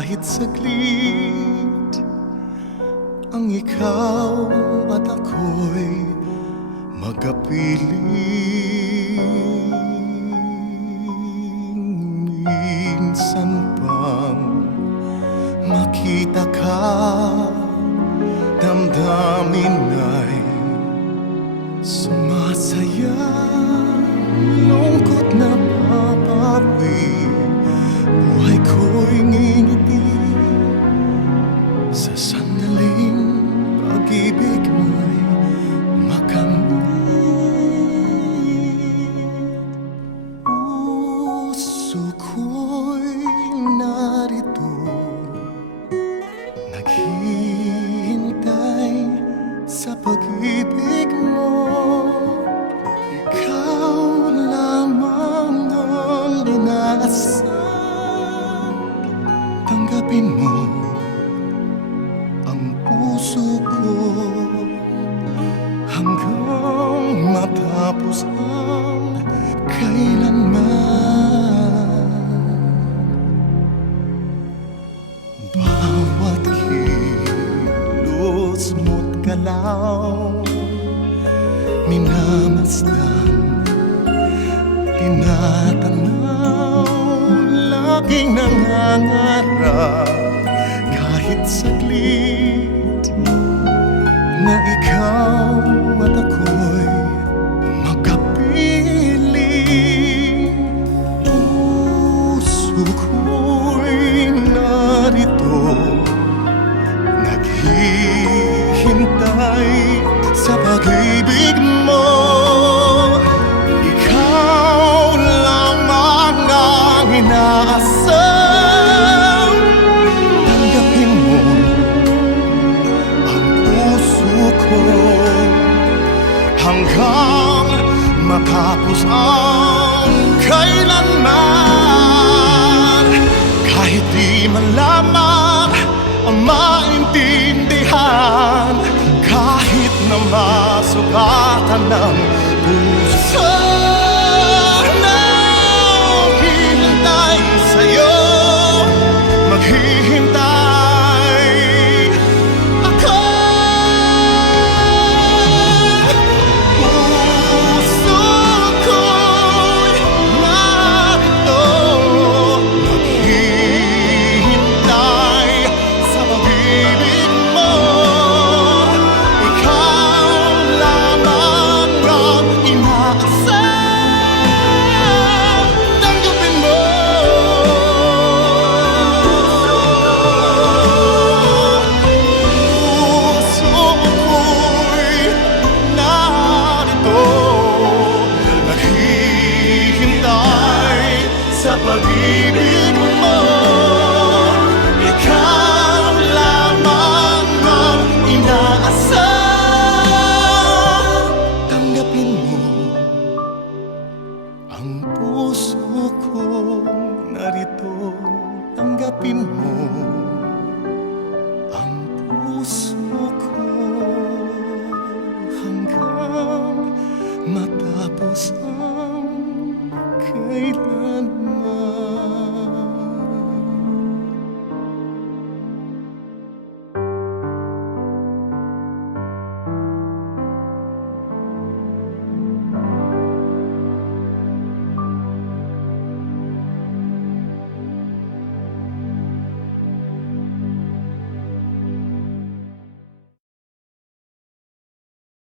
kahit saglit, ang ikaw at ako'y magkapiling. Minsan pang makita ka, damdamin ay sumasaya, lungkot na papawi, buhay ko'y ngingiti sa sandaling pag-ibig mo'y makamit. Puso ko'y narito, naghihintay sa pag-ibig mo. Ikaw lamang ang inaasam, tanggapin mo ang puso ko hanggang matapos ang kailanman. Bawat kilos mo't galaw, minamasdan, tinatanaw, laging nangangarap kahit saglit na ikaw at ako'y magkapiling. Puso ko'y narito, naghihintay sa pag-ibig mo. Ikaw lamang ang inaasam, tanggapin mo ang puso ko hanggang matapos ang kailanman. Kahit di malaman o maintindihan, kahit na masugatan ng puso